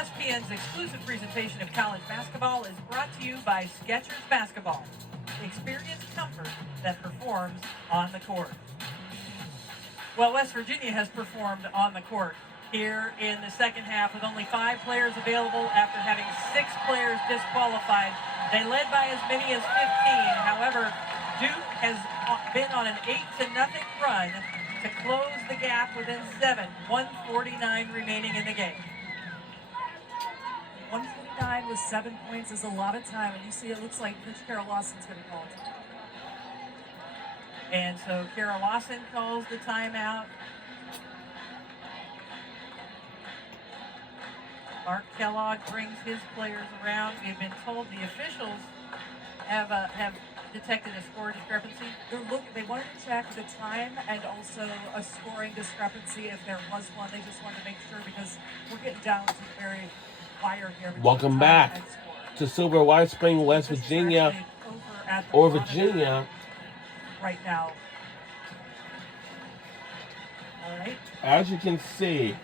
ESPN's exclusive presentation of college basketball is brought to you by Skechers Basketball. Experience comfort that performs on the court. Well, West Virginia has performed on the court here in the second half with only 5 players available after having 6 players disqualified. They led by as many as 15. However, Duke has been on an 8-0 run to close the gap within 7. 1:49 remaining in the game. 1:49 with 7 points is a lot of time, and you see it looks like Coach Kara Lawson's going to call it. And so Kara Lawson calls the timeout. Mark Kellogg brings his players around. We've been told the officials have detected a score discrepancy. They wanted to check the time and also a scoring discrepancy if there was one. They just wanted to make sure because we're getting down to the very wire here. Welcome back to Silver White Spring, West Virginia, or Virginia. Right now. All right. As you can see,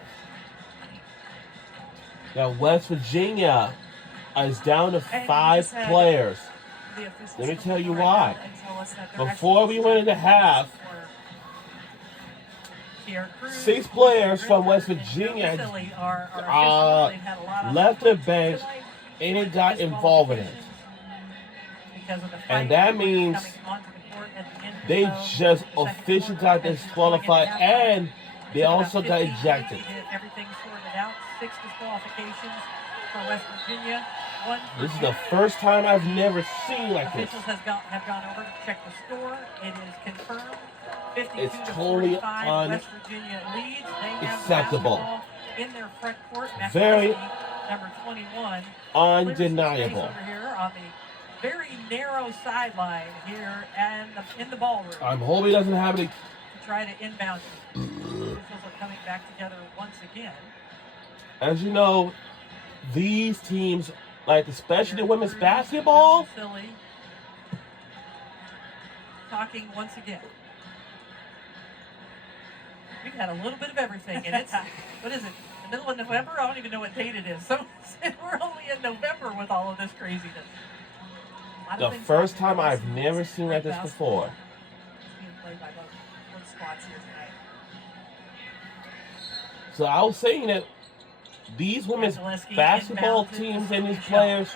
that West Virginia is down to 5 players. Let me tell you why. Before we went into half, 6 players from West Virginia left the bench and it got involved in it. And that means they just officially got disqualified and they also got ejected. Everything sorted out. 6 disqualifications for West Virginia. 1 for this is the first time I've never seen like this. Officials have gone over to check the score. It is confirmed. 52 it's to totally 45. West Virginia leads. They have unacceptable. basketball in their front court. Very number 21. undeniable. Over here on the very narrow sideline here and in the ballroom. I'm hoping he doesn't have any. To try to inbound. Officials are coming back together once again. As you know, these teams, like especially women's basketball, talking once again. We've had a little bit of everything, and it's what is it? The middle of November? I don't even know what date it is. So we're only in November with all of this craziness. The first time I've never seen like this before. Being played by both squads here tonight. So I was saying that these women's basketball teams and these players,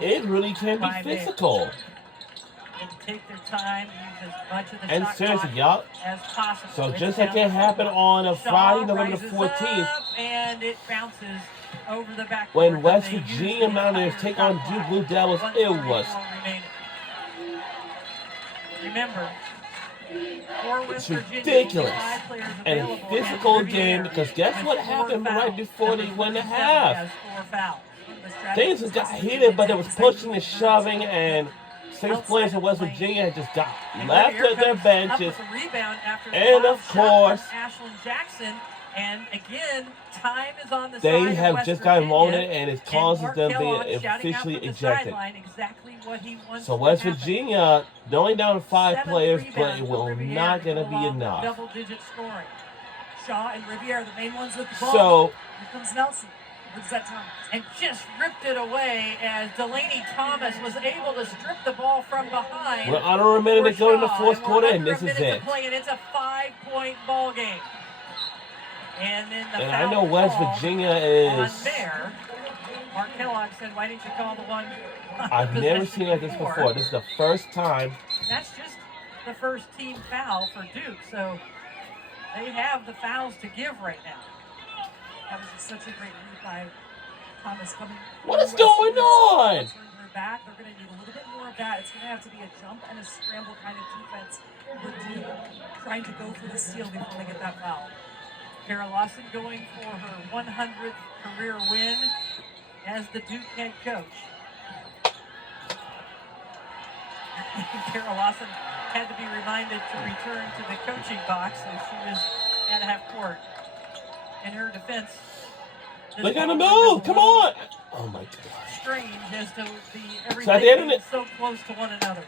it really can be physical. And take their time, use as much of the and shot seriously, clock y'all. as possible. So just like it happened on a Friday, November the 14th, and it bounces over the back. when West Virginia Mountaineers take on Duke Blue Devils, it was. Remember, it's ridiculous and a physical game because guess what happened right before they went to half? Things just got heated, but it was pushing and shoving, and 6 players in West Virginia had just got left at their benches. And of course, and again, time is on the they side have of just West gotten Virginia, loaded, and it causes them to be officially ejected. Exactly what he wants So West to happen. Virginia, they're only down to 5 7 players, but rebounds it for will Riviere not going to pull be off enough. Double-digit scoring. Shaw and Riviere, the main ones with the ball. So here comes Nelson. What's that time? And just ripped it away as Delaney Thomas was able to strip the ball from behind. we're under a minute to go in the Shaw, fourth and quarter, we're and this under a is minute it. to play, and it's a 5-point ball game. And then the And I foul know West call Virginia on is. there. Mark Kellogg said, "Why didn't you call the one?" I've never seen like this before. This is the first time. That's just the first team foul for Duke, so they have the fouls to give right now. That was just such a great move by Thomas coming. What is going on? Turn her back. They're going to need a little bit more of that. It's going to have to be a jump and a scramble kind of defense with Duke trying to go for the steal before they get that foul. Kara Lawson going for her 100th career win as the Duke head coach. Kara Lawson had to be reminded to return to the coaching box, so she was at half court. In her defense, Look at him move! Come on! Oh my God! Strange as to So at the end of everything so close to one another.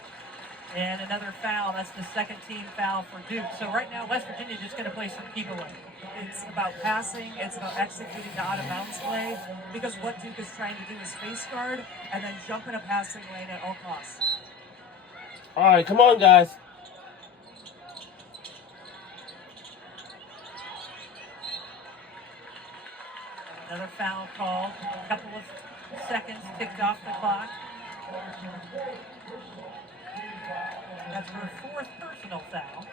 And another foul. That's the second team foul for Duke. So right now, West Virginia just going to play some keep away. It's about passing. It's about executing the out-of-bounds play, because what Duke is trying to do is face guard and then jump in a passing lane at all costs. All right, come on, guys. Another foul called. A couple of seconds ticked off the clock. That's her fourth personal foul.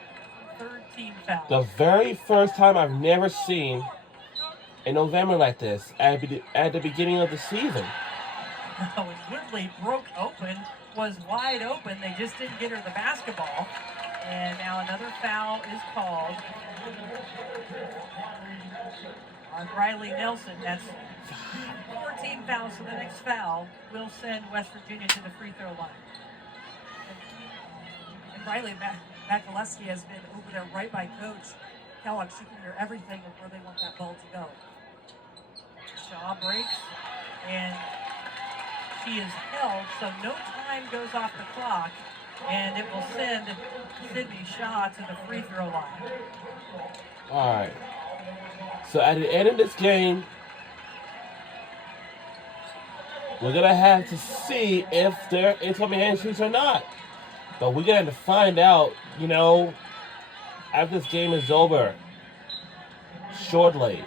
Third team foul. The very first time I've never seen a November like this at the beginning of the season. When Woodley broke open, was wide open. They just didn't get her the basketball. And now another foul is called on Riley Nelson. That's 14 fouls, so the next foul will send West Virginia to the free throw line. And Riley Makaleski has been over there right by Coach Kellogg. She can hear everything of where they want that ball to go. Shaw breaks, and she is held, so no time goes off the clock, and it will send Sydney Shaw to the free throw line. All right. So at the end of this game, we're going to have to see if there is going to be hand shoots or not. But we're going to find out, after this game is over, shortly.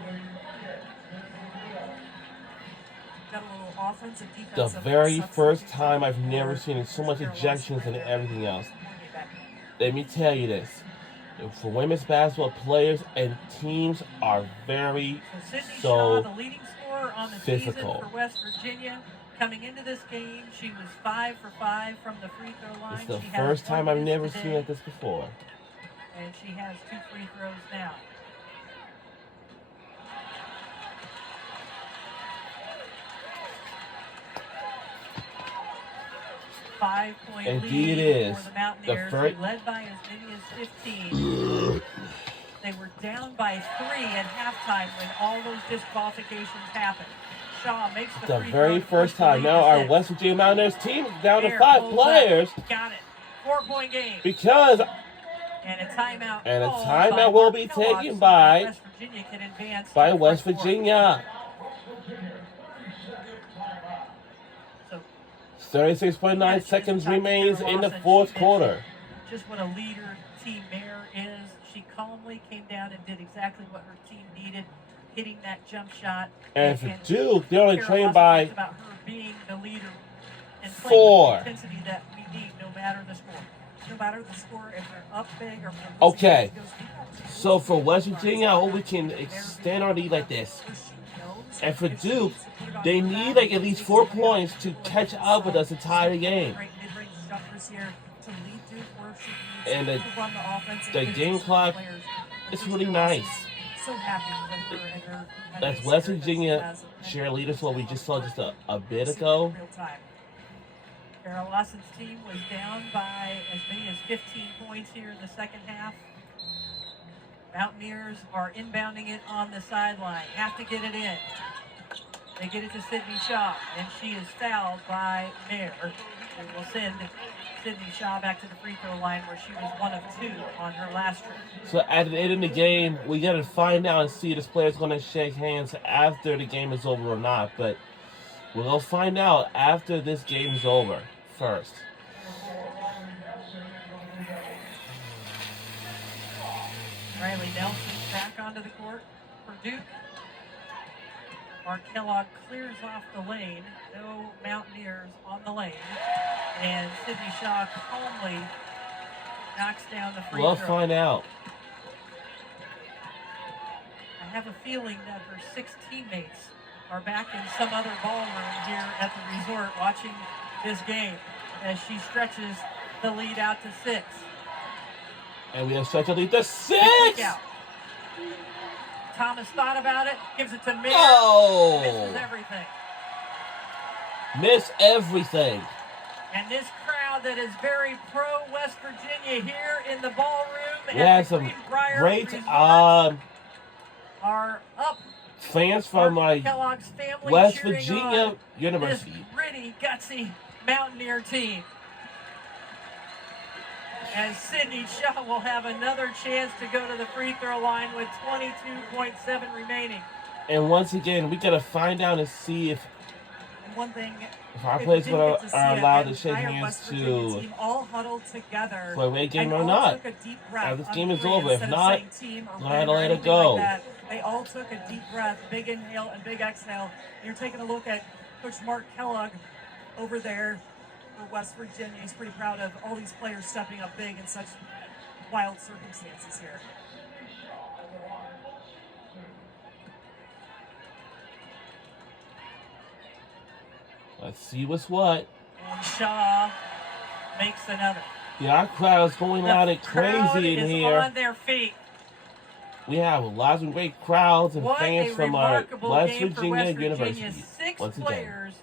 Got a little offensive, The defensive very first substitution time I've never for seen so much Carol ejections Lawson and right there. everything else. Let me tell you this. For women's basketball, players and teams are very So Sydney Shaw, the leading scorer on the physical. season for West Virginia. Coming into this game, she was 5 for 5 from the free throw line. It's the She has first one time I've miss never today, seen like this before. and she has 2 free throws now. Five-point Indeed lead it is. for the Mountaineers, who led by as many as 15. They were down by 3 at halftime when all those disqualifications happened. Shaw makes the The free very throw, first time. Now our West Virginia Mountaineers team is down to 5 pulls players up. Got it. 4-point game. because And a timeout. And a called timeout by will Mark be Kellogg taken so that by- West Virginia can advance to by the West front court. Virginia. So 36.9 seconds remains in the fourth quarter. just what a leader team mayor is. She calmly came down and did exactly what her team needed, hitting that jump shot. And for Duke, they're only Carol trained Lawson by talks about her being the leader and playing 4. with the intensity that we need, no matter the score. No matter the score, if they're up big or if they're losing, Okay. she goes deep. So for West Virginia, I hope we can extend our lead like this. Where she knows And for if she Duke, needs to put it on they her need back, like at least she 4 needs to be able points to catch up with us to tie the game. Great mid-range jumpers here to lead Duke where she needs And to run the offense. and the give game it to clock players. is Coach really Lawson's nice. So happy with her and her That's competitive West spirit that she Virginia has. cheerleaders, what we just saw just a bit See it in ago. real time. Carol Lawson's team was down by as many as 15 points here in the second half. Mountaineers are inbounding it on the sideline. Have to get it in. They get it to Sydney Shaw, and she is fouled by Mayer. It will send Sydney Shaw back to the free throw line where she was 1 of 2 on her last trip. So at the end of the game, we got to find out and see if this player's going to shake hands after the game is over or not. But we'll find out after this game is over first. Riley Nelson back onto the court for Duke. Mark Kellogg clears off the lane. No Mountaineers on the lane. And Sydney Shaw calmly knocks down the free We'll throw. find out. I have a feeling that her 6 teammates are back in some other ballroom here at the resort watching this game as she stretches the lead out to 6. And we have such a lead to 6! Kick out. Thomas thought about it, gives it to Mayer. Oh! Misses everything. Miss everything. And this crowd that is very pro West Virginia here in the ballroom We at have the some Greenbrier great Resort fans are up. from Kellogg's family West cheering Virginia on University. this gritty, gutsy Mountaineer team. as Sydney Shaw will have another chance to go to the free throw line with 22.7 remaining. And once again, we got to find out and see if one thing, our players are allowed to shake hands West Virginia team all huddled together for a away game and or all not. took a deep breath Now this game is three over. If instead not, of saying team or we'll have to win or let it anything go. like that. They all took a deep breath, big inhale and big exhale. You're taking a look at Coach Mark Kellogg over there for West Virginia. He's pretty proud of all these players stepping up big in such wild circumstances here. Let's see what's what. And Shaw makes another. Yeah, our crowd is going loud and crazy in here. On their feet. We have lots of great crowds and fans from our West game Virginia for University. Six Once again. players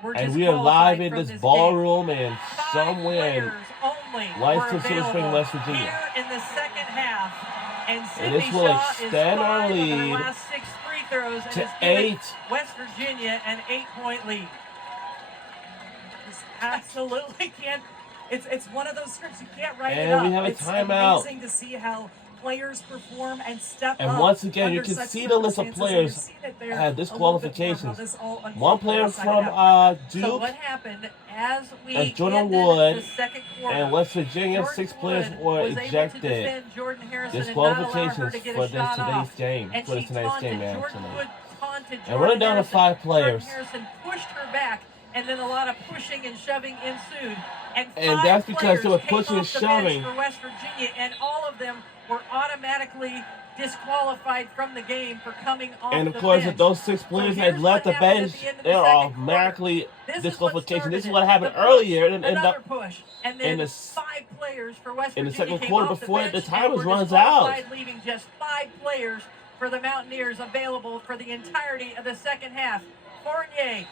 were And we are live in disqualified this from ballroom and Five somewhere in players only Lyston, were Silver Spring, available West Virginia. here in the second half. And And this Sydney will Shaw is extend our 5 of her lead last 6 free throws and to has given 8. West Virginia an 8-point lead. Just absolutely can't. It's one of those scripts you can't write And it up. we have a it's timeout. amazing to see how players perform and step up. And once again, you under can such see the list of circumstances, and players you see that they're had a disqualifications. little bit more how this all unfolds One player in the second from half. So Duke what happened as we and Jordan ended Wood the second quarter? and West Virginia, Jordan 6 players Wood were was able to ejected. defend Jordan Harrison and not allow her Disqualifications to get for a shot today's off. game. And For she tonight's taunted game, Jordan actually. Wood taunted And running Jordan down to Harrison. 5 players. Jordan Harrison pushed her back, and then a lot of pushing and shoving ensued. And that's because they were players pushing came and off the bench shoving. for West Virginia, and all of them were automatically disqualified from the game for coming off And of the course, bench. if those 6 players So had here's left the what happened bench, at the end of the they're second quarter. automatically This is what disqualification. This is started what it. happened The push, earlier. And another push, and then in the 5 players for West in the Virginia second came quarter off before the the bench time and was were runs out. disqualified, leaving just 5 players for the Mountaineers available for the entirety of the second half. Fournier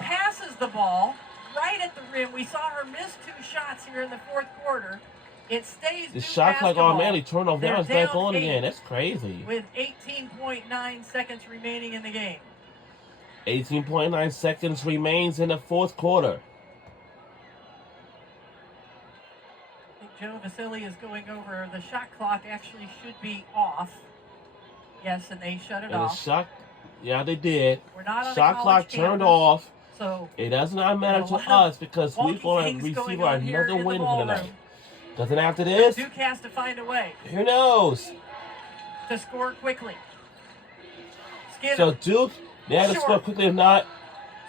passes the ball right at the rim. We saw her miss 2 shots here in the fourth quarter. It stays The Duke shot clock basketball. automatically turned off. They're Now it's back down on 8 again. That's crazy. with 18.9 seconds remaining in the game. 18.9 seconds remains in the fourth quarter. I think Joe Vasili is going over. The shot clock actually should be off. Yes, and they shut it And the off. shot, yeah, they did. We're not on a Shot college clock turned campus, off. so It does not matter to There's a lot us because we're wonky going things to receive going on here another in the win for ballroom. tonight. Because then after this, Duke has to find a way who knows? to score quickly. Skinner, So Duke, they had to Short. score quickly. If not,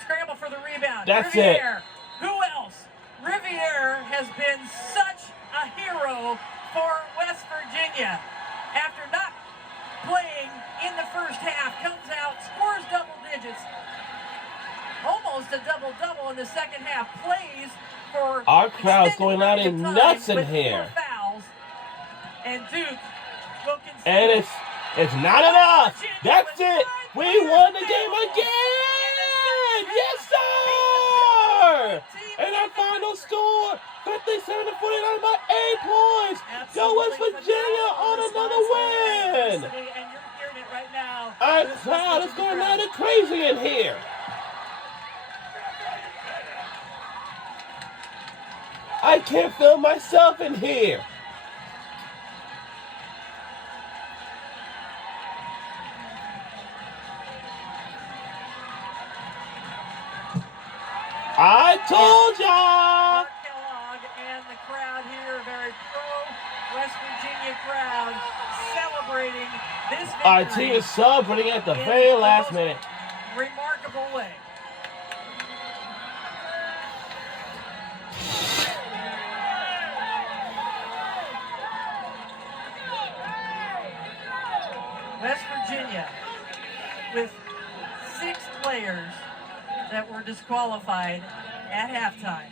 scramble for the rebound. That's Riviere. Who else? Riviere has been such a hero for West Virginia. After not playing in the first half, comes out, scores double digits, almost a double-double in the second half, plays for our crowd's extended going out period in of nuts time in with here. 4 fouls, and Duke will concede. And it's not enough. That's it. We won the game again. Yes, sir. And our final score, 57-49 by 8 points. Go West Virginia on another win. And you're hearing it right now. Our crowd is going loud and crazy in here. I can't feel myself in here. I told y'all. Mark Kellogg and the crowd here, a very pro-West Virginia crowd, celebrating this victory. Our team is celebrating at the very last minute. Remarkable way. West Virginia with 6 players that were disqualified at halftime.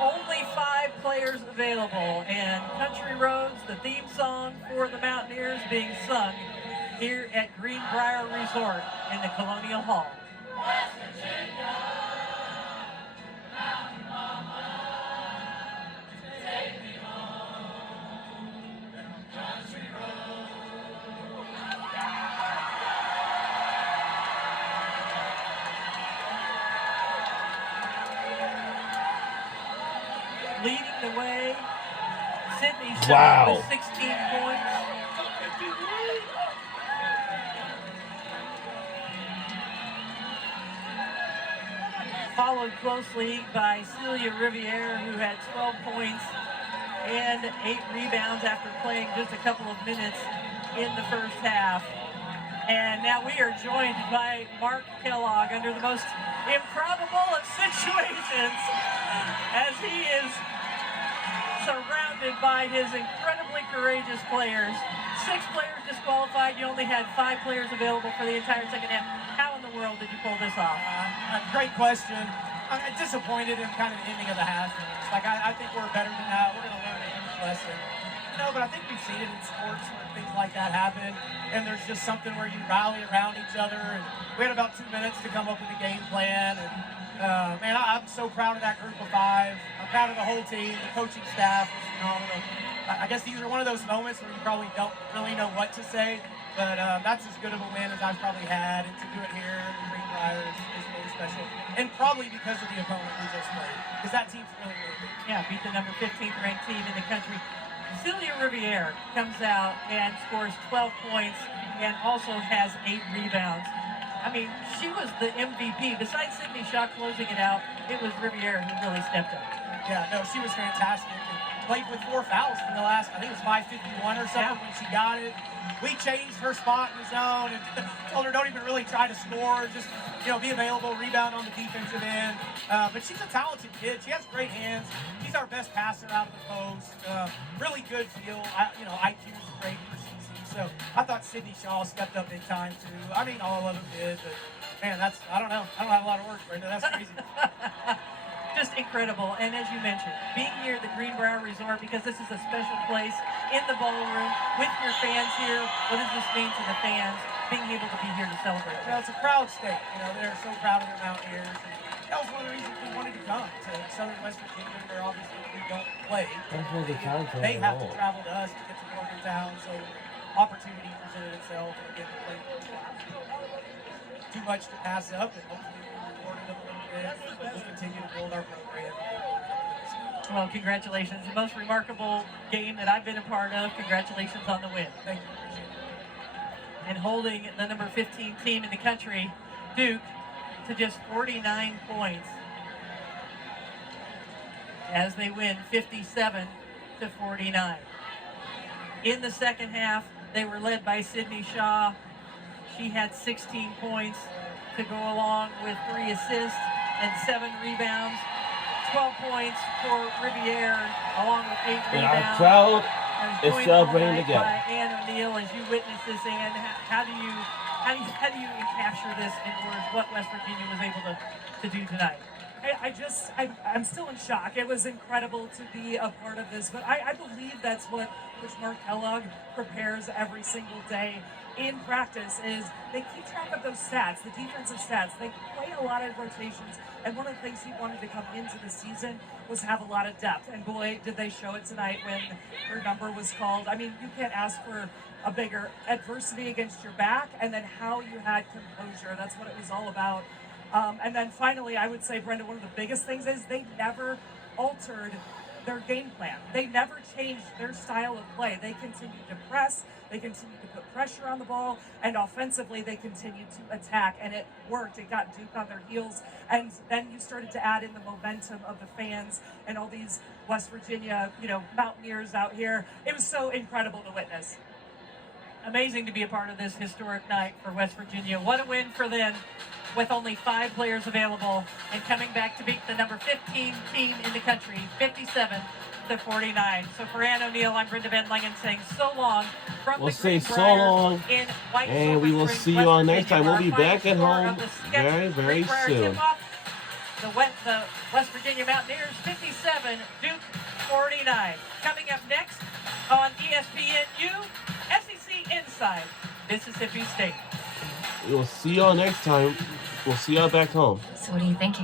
Only 5 players available, and Country Roads, the theme song for the Mountaineers, being sung here at Greenbrier Resort in the Colonial Hall. Leading the way Sydney Shaw Wow. with 16 points. Followed closely by Celia Riviere, who had 12 points and 8 rebounds after playing just a couple of minutes in the first half. And now we are joined by Mark Kellogg under the most improbable of situations as he is surrounded by his incredibly courageous players. 6 players disqualified. You only had 5 players available for the entire second half. How in the world did you pull this off? Great question. I'm disappointed in kind of the ending of the half. Like, I think we're better than that. We're going to learn a huge lesson. But I think we've seen it in sports where things like that happen, and there's just something where you rally around each other. And we had about 2 minutes to come up with a game plan. And man, I'm so proud of that group of 5. I'm proud of the whole team. The coaching staff was phenomenal. I guess these are one of those moments where you probably don't really know what to say, but that's as good of a win as I've probably had. And to do it here in the Greenbrier is really special. And probably because of the opponent we just played, because that team's really, really good. Yeah, beat the number 15th ranked team in the country. Celia Riviere comes out and scores 12 points and also has 8 rebounds. I mean, she was the MVP. Besides Sydney Shaw closing it out, it was Riviere who really stepped up. Yeah, no, she was fantastic. And played with 4 fouls for the last, I think it was 5:51 or something when she got it. We changed her spot in the zone and told her don't even really try to score, just be available, rebound on the defensive end. But she's a talented kid. She has great hands. She's our best passer out of the post. Really good feel. IQ is great for CC. So I thought Sydney Shaw stepped up big time too. I mean, all of them did. But man, I don't know. I don't have a lot of words, Brenda. That's crazy. Just incredible. And as you mentioned, being here at the Greenbrier Resort, because this is a special place in the ballroom with your fans here, what does this mean to the fans, being able to be here to celebrate? It's a proud state. They're so proud of their Mountaineers. And that was one of the reasons we wanted to come to Southern West Virginia, where obviously we don't play. They have to travel to us to get to Morgantown, so opportunity presented itself. And again, play too much to pass up, and hopefully we rewarded them a little bit. We'll continue to build our program. Well, congratulations. The most remarkable game that I've been a part of. Congratulations on the win. Thank you. Appreciate it. And holding the number 15 team in the country, Duke, to just 49 points as they win 57-49. In the second half, they were led by Sydney Shaw. She had 16 points to go along with 3 assists and 7 rebounds. 12 points for Riviere, along with 8 rebounds. And our crowd is celebrating together. By Ann O'Neill, as you witness this, Ann, how do you capture this in words? What West Virginia was able to do tonight? I'm still in shock. It was incredible to be a part of this, but I believe that's what Coach Mark Kellogg prepares every single day in practice. Is they keep track of those stats, the defensive stats. They play a lot of rotations, and one of the things he wanted to come into the season was have a lot of depth. And boy, did they show it tonight when her number was called. I mean, you can't ask for a bigger adversity against your back, and then how you had composure. That's what it was all about. And then finally, I would say, Brenda, one of the biggest things is they never altered their game plan. They never changed their style of play. They continued to press, they continued to put pressure on the ball, and offensively they continued to attack, and it worked. It got Duke on their heels, and then you started to add in the momentum of the fans and all these West Virginia, Mountaineers out here. It was so incredible to witness. Amazing to be a part of this historic night for West Virginia. What a win for them, with only 5 players available and coming back to beat the number 15 team in the country, 57-49. So for Ann O'Neill, I'm Brenda Van Langen saying so long from We'll the say so Greenbrier long, in White and Silver we will Springs, see you West all next Virginia. time. We'll Our be final back at score home of the very, very Greenbrier soon. tip-off, the West Virginia Mountaineers 57, Duke 49. Coming up next on ESPNU, SEC Inside Mississippi State. We will see you all next time. We'll see y'all back home. So what do you think?